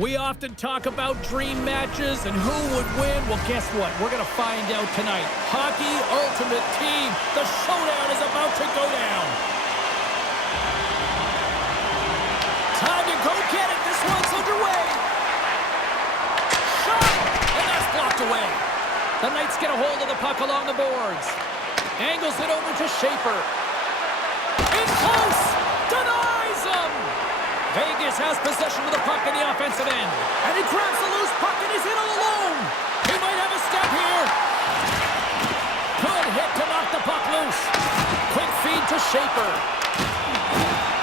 We often talk about dream matches and who would win. Well, guess what? We're going to find out tonight. Hockey Ultimate Team. The showdown is about to go down. Time to go get it. This one's underway. Shot! And that's blocked away. The Knights get a hold of the puck along the boards. Angles it over to Schaefer. In close! Denies him! Vegas has possession of the puck in the offensive end. And he grabs the loose puck and he's in all alone. He might have a step here. Good hit to knock the puck loose. Quick feed to Schaefer.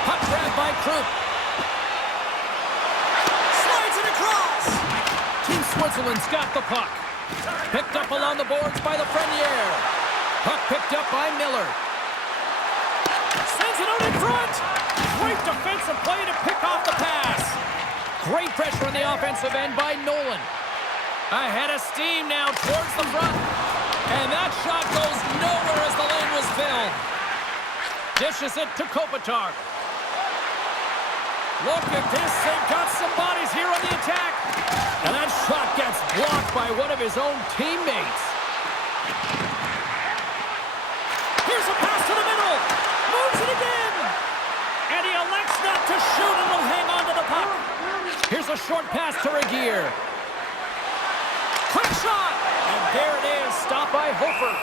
Puck grabbed by Krupp. Slides it across. Team Switzerland's got the puck. Picked up along the boards by Lafreniere. Puck picked up by Miller. Sends it out in front. Great defensive play to pick off the pass. Great pressure on the offensive end by Nolan. Ahead of steam now towards the front. And that shot goes nowhere as the lane was filled. Dishes it to Kopitar. Look at this. They've got some bodies here on the attack. And that shot gets blocked by one of his own teammates. Here's a pass to the middle. Moves it again. And he elects not to shoot and will hang on to the puck. Here's a short pass to Regier. Quick shot. And there it is. Stopped by Hofer.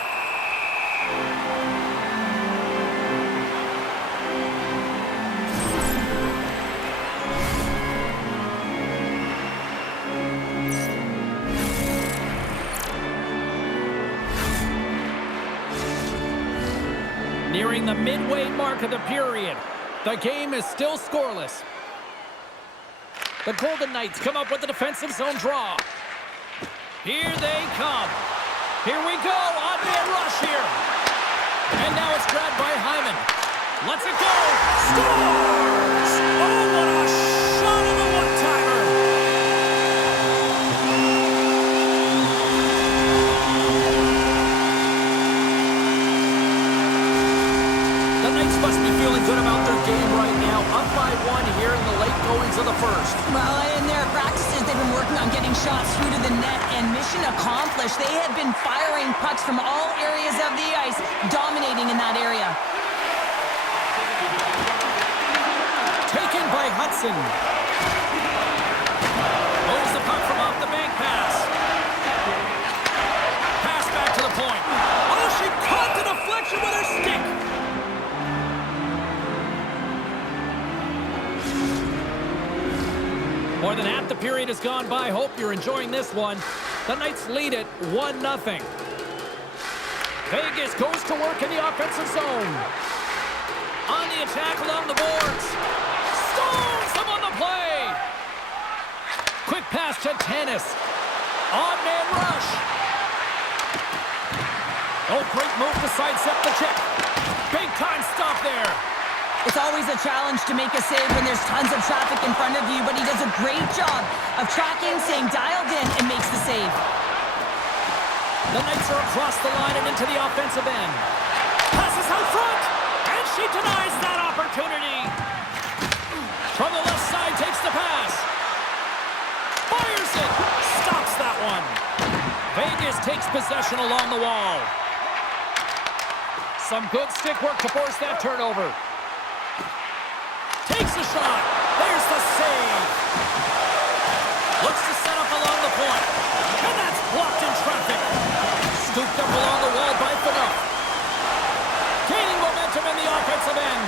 Nearing the midway mark of the period. The game is still scoreless. The Golden Knights come up with the defensive zone draw. Here they come. Here we go. Odd-man rush here. And now it's grabbed by Hyman. Lets it go. Scores! Oh, what a shot of a one-timer. The Knights must be feeling good about their game right now. Up by one here in the late goings of the first. Well, in their practices, they've been working on getting shots through to the net, and mission accomplished. They have been firing pucks from all areas of the ice, dominating in that area. Taken by Hudson. Moves the puck from off the bank pass. Pass back to the point. Oh, she caught the deflection with her stick. More than half the period has gone by. Hope you're enjoying this one. The Knights lead it 1-0. Vegas goes to work in the offensive zone. On the attack along the boards. Stones them on the play. Quick pass to Tanis. On-man rush. Oh, great move to sidestep the check. Big time stop there. It's always a challenge to make a save when there's tons of traffic in front of you, but he does a great job of tracking, staying dialed in, and makes the save. The Knights are across the line and into the offensive end. Passes out front, and she denies that opportunity. From the left side, takes the pass. Fires it, stops that one. Vegas takes possession along the wall. Some good stick work to force that turnover. Takes a shot. There's the save. Looks to set up along the point. And that's blocked in traffic. Scooped up along the wall by Fanoff. Gaining momentum in the offensive end.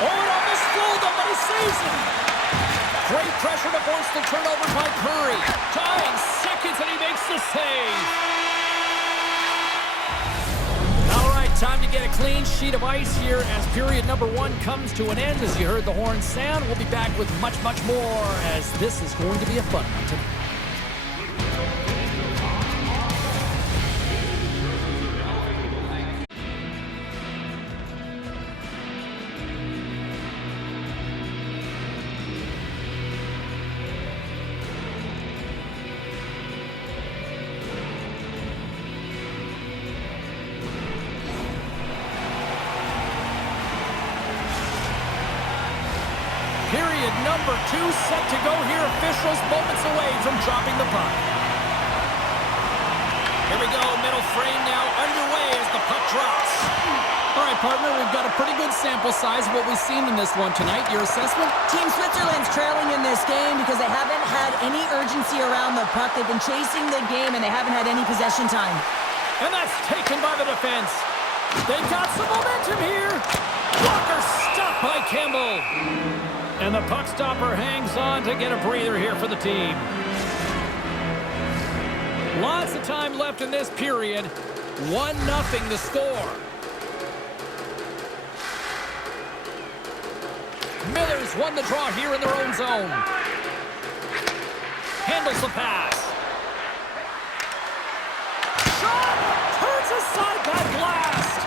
Oh, it almost fooled him, but he saves it. Great pressure to force the turnover by Curry. Tying seconds, and he makes the save. Time to get a clean sheet of ice here as period number 1 comes to an end. As you heard the horn sound, we'll be back with much, much more as this is going to be a fun one tonight. Period number 2 set to go here. Officials moments away from dropping the puck. Here we go. Middle frame now underway as the puck drops. All right, partner, we've got a pretty good sample size of what we've seen in this one tonight. Your assessment? Team Switzerland's trailing in this game because they haven't had any urgency around the puck. They've been chasing the game, and they haven't had any possession time. And that's taken by the defense. They've got some momentum here. Blocker stopped by Campbell. And the puck stopper hangs on to get a breather here for the team. Lots of time left in this period. 1-0 the score. Miller's won the draw here in their own zone. Handles the pass. Shot! Turns aside that blast.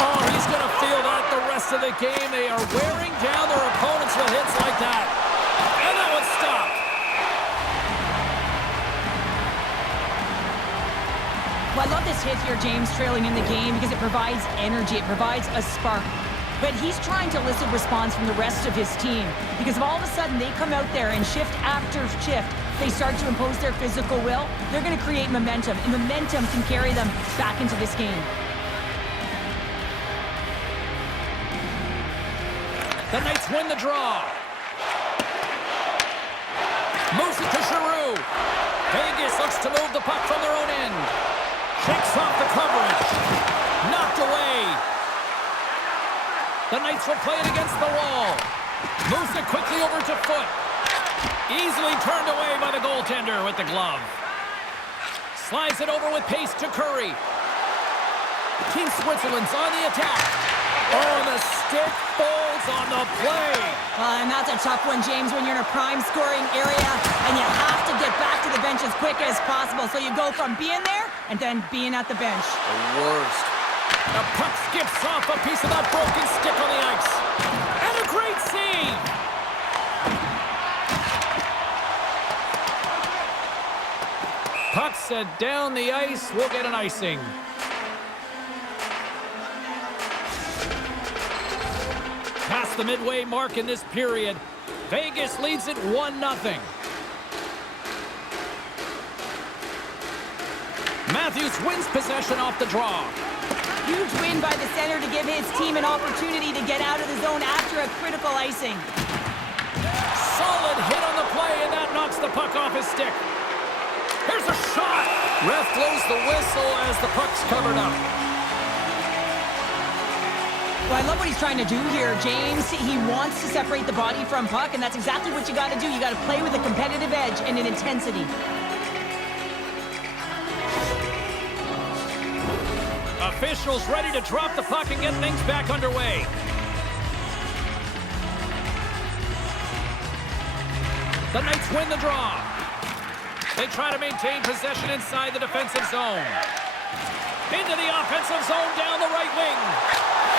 Oh, he's going to feel that the rest of the game. They are wearing down their opponents with hits like that. And that one's stopped. Well, I love this hit here, James, trailing in the game because it provides energy. It provides a spark. But he's trying to elicit response from the rest of his team because if all of a sudden they come out there and shift after shift, they start to impose their physical will, they're going to create momentum, and momentum can carry them back into this game. The Knights win the draw. Moves it to Giroux. Vegas looks to move the puck from their own end. Shakes off the coverage. Knocked away. The Knights will play it against the wall. Moves it quickly over to Foot. Easily turned away by the goaltender with the glove. Slides it over with pace to Curry. Team Switzerland's on the attack. Oh, and the stick folds on the play. And that's a tough one, James, when you're in a prime scoring area and you have to get back to the bench as quick as possible. So you go from being there and then being at the bench. The worst. The puck skips off a piece of that broken stick on the ice. And a great save. Puck set down the ice. We'll get an icing. Past the midway mark in this period. Vegas leads it 1-0. Matthews wins possession off the draw. Huge win by the center to give his team an opportunity to get out of the zone after a critical icing. Solid hit on the play, and that knocks the puck off his stick. Here's a shot. Ref blows the whistle as the puck's covered up. Well, I love what he's trying to do here, James. He wants to separate the body from puck, and that's exactly what you got to do. You got to play with a competitive edge and an intensity. Officials ready to drop the puck and get things back underway. The Knights win the draw. They try to maintain possession inside the defensive zone. Into the offensive zone down the right wing.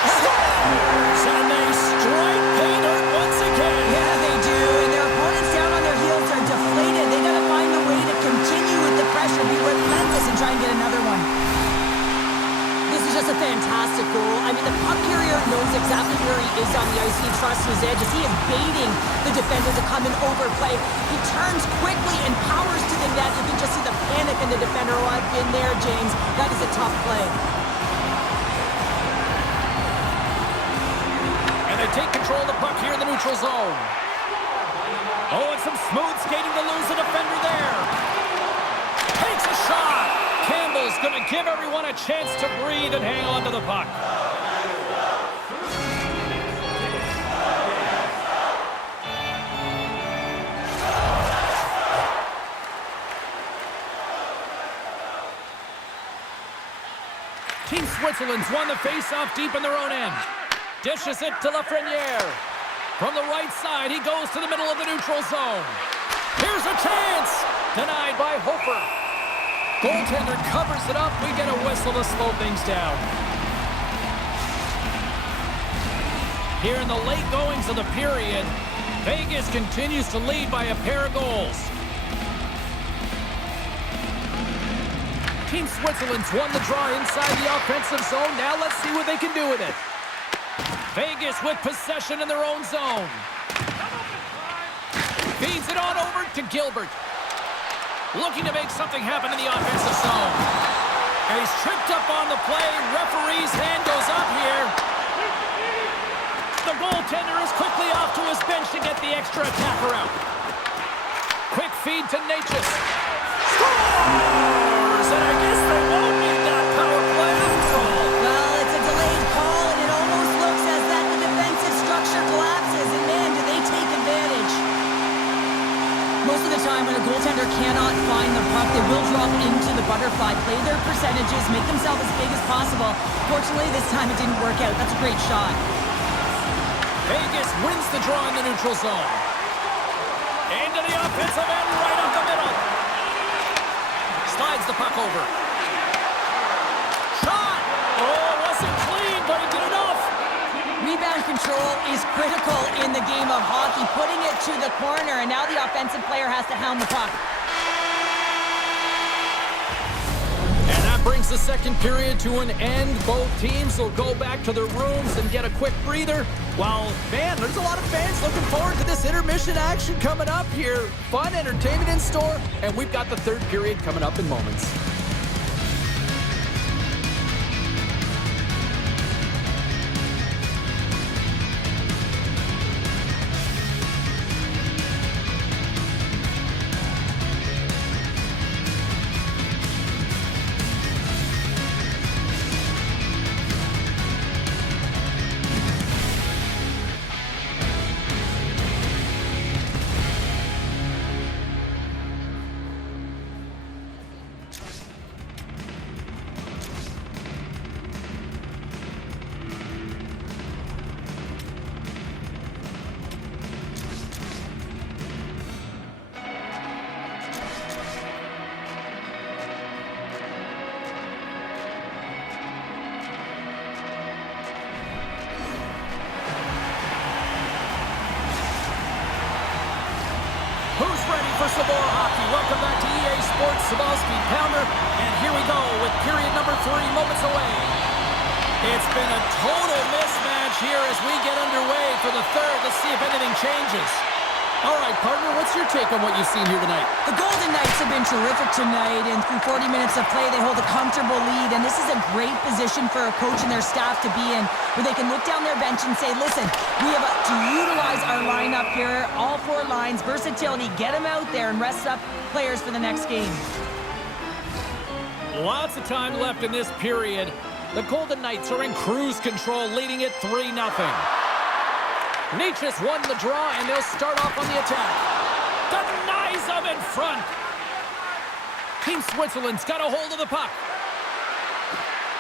And they strike pay dirt once again. Yeah, they do. And their opponents down on their heels are deflated. They got to find a way to continue with the pressure, be relentless, and try and get another one. This is just a fantastic goal. I mean, the puck carrier knows exactly where he is on the ice. He trusts his edge as he is baiting the defender to come and overplay. He turns quickly and powers to the net. You can just see the panic in the defender. Oh, I've been there, James. That is a tough play. And they take control of the puck here in the neutral zone. Oh, and some smooth skating to lose the defender there. Takes a shot. Campbell's going to give everyone a chance to breathe and hang on to the puck. Team Switzerland's won the face-off deep in their own end. Dishes it to Lafreniere. From the right side, he goes to the middle of the neutral zone. Here's a chance. Denied by Hofer. Goaltender covers it up. We get a whistle to slow things down. Here in the late goings of the period, Vegas continues to lead by a pair of goals. Team Switzerland's won the draw inside the offensive zone. Now let's see what they can do with it. Vegas with possession in their own zone. Feeds it on over to Gilbert. Looking to make something happen in the offensive zone. And he's tripped up on the play. Referee's hand goes up here. The goaltender is quickly off to his bench to get the extra attacker out. Quick feed to Natchez. Scores! And I guess they won't need that power play after all. Well, it's a delayed call, and it almost looks as that the defensive structure collapses. And man, do they take advantage. Most of the time when a goaltender cannot find the puck, they will drop into the butterfly, play their percentages, make themselves as big as possible. Fortunately, this time it didn't work out. That's a great shot. Vegas wins the draw in the neutral zone. Into the offensive end, right up the middle. Slides the puck over. Shot! Oh, wasn't clean, but he did enough. Rebound control is critical in the game of hockey, putting it to the corner, and now the offensive player has to hound the puck. And that brings the second period to an end. Both teams will go back to their rooms and get a quick breather. Well, man, there's a lot of fans looking forward to this intermission action coming up here. Fun entertainment in store, and we've got the third period coming up in moments. Who's ready for some more hockey? Welcome back to EA Sports Sabalski Pounder. And here we go with period number 3 moments away. It's been a total mismatch here as we get underway for the third. Let's see if anything changes. All right, partner, what's your take on what you've seen here tonight? The Golden Knights have been terrific tonight, and through 40 minutes of play, they hold a comfortable lead, and this is a great position for a coach and their staff to be in, where they can look down their bench and say, listen, we have to utilize our lineup here, all 4 lines, versatility, get them out there and rest up players for the next game. Lots of time left in this period. The Golden Knights are in cruise control, leading it 3-0. Natchez won the draw, and they'll start off on the attack. Denies them in front. Team Switzerland's got a hold of the puck.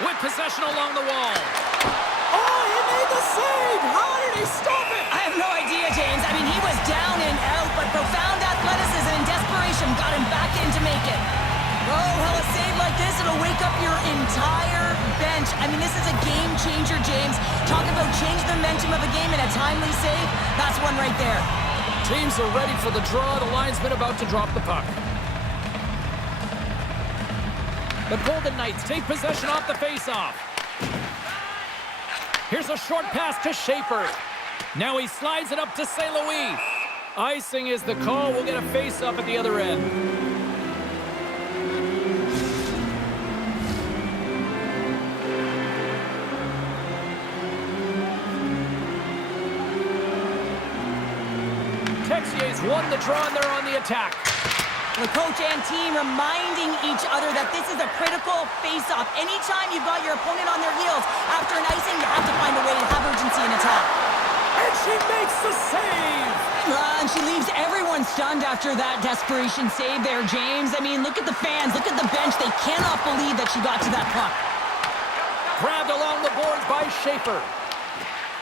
With possession along the wall. Oh, he made the save! How did he stop it? I have no idea, James. I mean, he was down and out, but profound athleticism and desperation got him back in to make it. Oh, well, a save like this, it'll wake up your entire bench. I mean, this is a game changer, James. Talk about change the momentum of a game in a timely save. That's one right there. Teams are ready for the draw. The linesman about to drop the puck. The Golden Knights take possession off the faceoff. Here's a short pass to Schaefer. Now he slides it up to St. Louis. Icing is the call. We'll get a face-up at the other end. Texier's won the draw, and they're on the attack. The coach and team reminding each other that this is a critical face-off. Anytime you've got your opponent on their heels, after an icing, you have to find a way to have urgency in attack. And she makes the save! And she leaves everyone stunned after that desperation save there, James. I mean, look at the fans, look at the bench. They cannot believe that she got to that puck. Grabbed along the boards by Schaefer.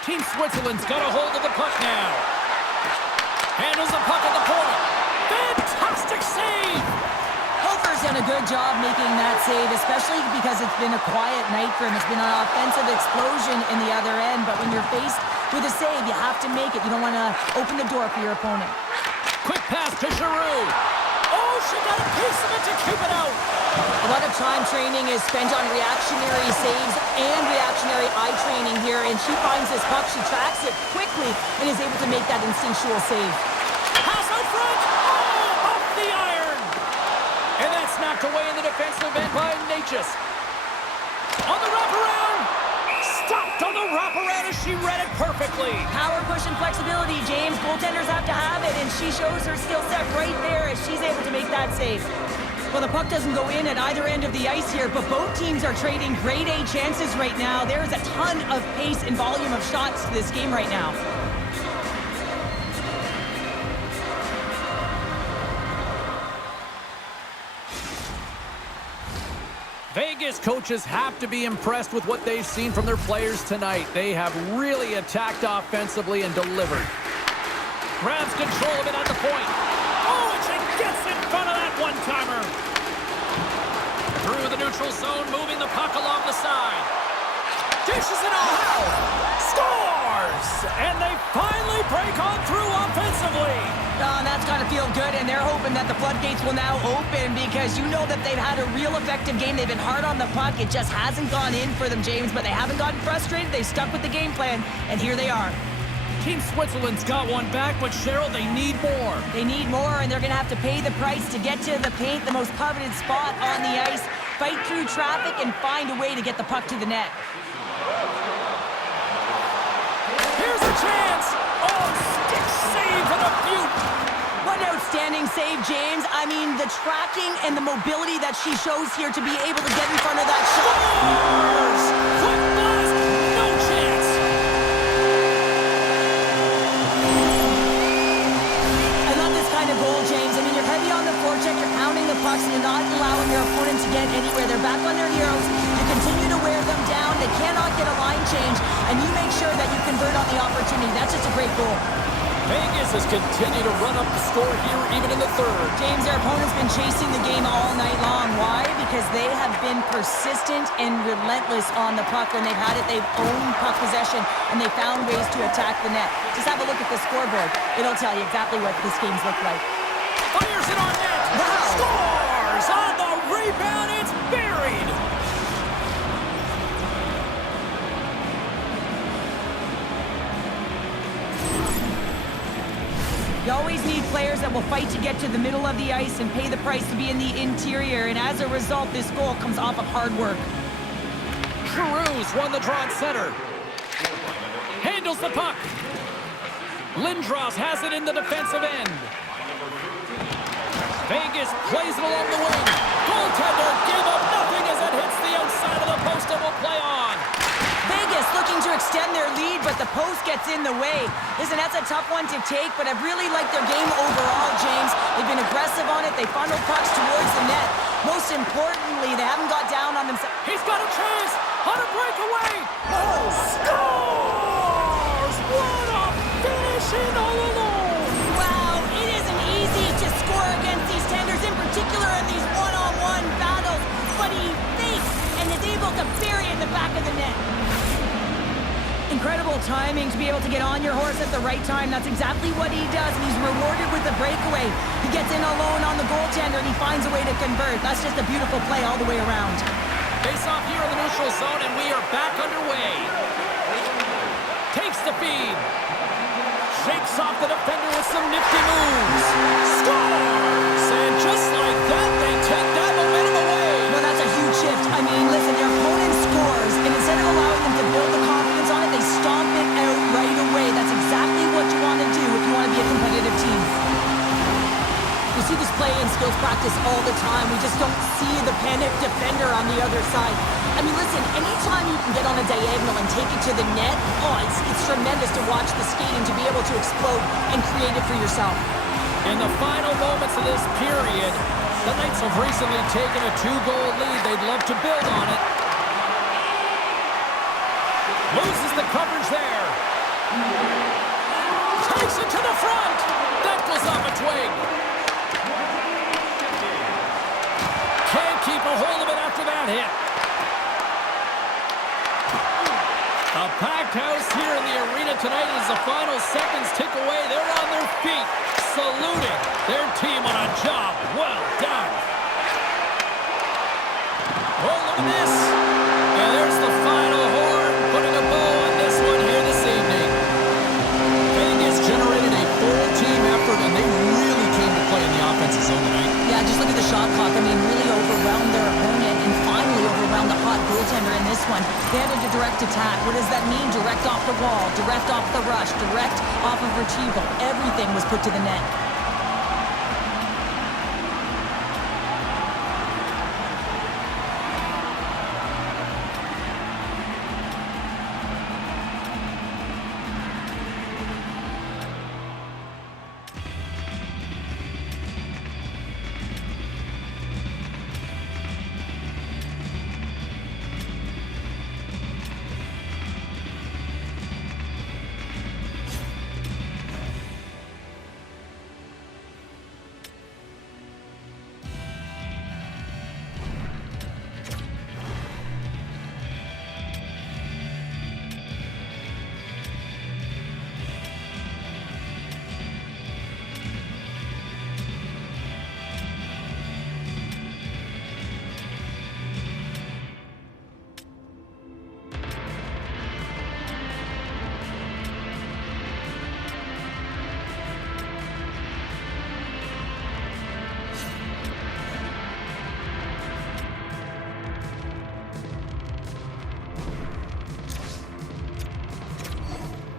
Team Switzerland's got a hold of the puck now. Handles the puck at the point. Fantastic save! Hofer's done a good job making that save, especially because it's been a quiet night for him. It's been an offensive explosion in the other end, but when you're faced with a save, you have to make it. You don't want to open the door for your opponent. Quick pass to Giroux. Oh, she got a piece of it to keep it out. A lot of time training is spent on reactionary saves and reactionary eye training here in and she finds this puck. She tracks it quickly and is able to make that instinctual save. Pass out front! Oh, off the iron! And that's knocked away in the defensive end by Natchez. On the wraparound! Stopped on the wraparound as she read it perfectly. Power, push, and flexibility, James. Goaltenders have to have it, and she shows her skill set right there as she's able to make that save. Well, the puck doesn't go in at either end of the ice here, but both teams are trading grade A chances right now. There is a ton of pace and volume of shots to this game right now. Vegas coaches have to be impressed with what they've seen from their players tonight. They have really attacked offensively and delivered. Grabs control of it at the point. Oh, and she gets in front of that one-timer. Through the neutral zone, moving the puck along the side. Dishes it all. Scores! And they finally break on through offensively. That's got to feel good, and they're hoping that the floodgates will now open because you know that they've had a real effective game. They've been hard on the puck. It just hasn't gone in for them, James, but they haven't gotten frustrated. They stuck with the game plan, and here they are. Team Switzerland's got one back, but Cheryl, they need more. They need more, and they're going to have to pay the price to get to the paint, the most coveted spot on the ice, fight through traffic, and find a way to get the puck to the net. Here's a chance! Oh, stick save for the Butte! What an outstanding save, James. I mean, the tracking and the mobility that she shows here to be able to get in front of that shot. Scores! Quick blast! No chance! I love this kind of goal, James. I mean, you're heavy on the forecheck, you're pounding the pucks, and you're not allowing your opponent to get anywhere. They're back on their heroes. You continue to wear them down. They cannot get a line change, and you make sure that you convert on the opportunity. That's just a great goal. Vegas has continued to run up the score here even in the third. James, their opponent's been chasing the game all night long. Why? Because they have been persistent and relentless on the puck. When they've had it, they've owned puck possession, and they found ways to attack the net. Just have a look at the scoreboard. It'll tell you exactly what this game's looked like. Fires it on net! Wow! Scores! On the rebound, it's buried! You always need players that will fight to get to the middle of the ice and pay the price to be in the interior, and as a result, this goal comes off of hard work. Cruz won the draw at center. Handles the puck. Lindros has it in the defensive end. Vegas plays it along the wing. Goaltender give up nothing as it hits the outside of the post and will play on. Vegas looking to extend their lead, but the post gets in the way. Listen, that's a tough one to take, but I've really liked their game overall, James. They've been aggressive on it. They funnel pucks towards the net. Most importantly, they haven't got down on themselves. He's got a chance on a breakaway. Oh, scores! What a finish in all alone. Wow, it isn't easy to score against these tenders, in particular in these one-on-one battles, but he fakes and is able to bury it in the back of the net. Incredible timing to be able to get on your horse at the right time. That's exactly what he does, and he's rewarded with a breakaway. He gets in alone on the goaltender, and he finds a way to convert. That's just a beautiful play all the way around. Face off here in the neutral zone, and we are back underway. Takes the feed. Shakes off the defender with some nifty moves. Scores! And just like that, they take that momentum away. No, that's a huge shift. I mean, listen, your opponent scores, and instead of allowing them to build the confidence on it, they stomp it out right away. That's exactly what you want to do if you want to be a competitive team. We see this play in skills practice all the time. We just don't see the panic defender on the other side. I mean, listen, anytime you can get on a diagonal and take it to the net, it's tremendous to watch the skating, to be able to explode and create it for yourself. In the final moments of this period, the Knights have recently taken a 2-goal lead. They'd love to build on it. Loses the coverage there. Takes it to the front. That goes off a twig. Can't keep a hold of it after that hit. A packed house here in the arena tonight as the final seconds tick away. They're on their feet, saluting their team on a job well done. Oh, look at this. And there's the final horn, putting a bow on this one. does that mean? Direct off the wall, direct off the rush, direct off of retrieval. Everything was put to the net.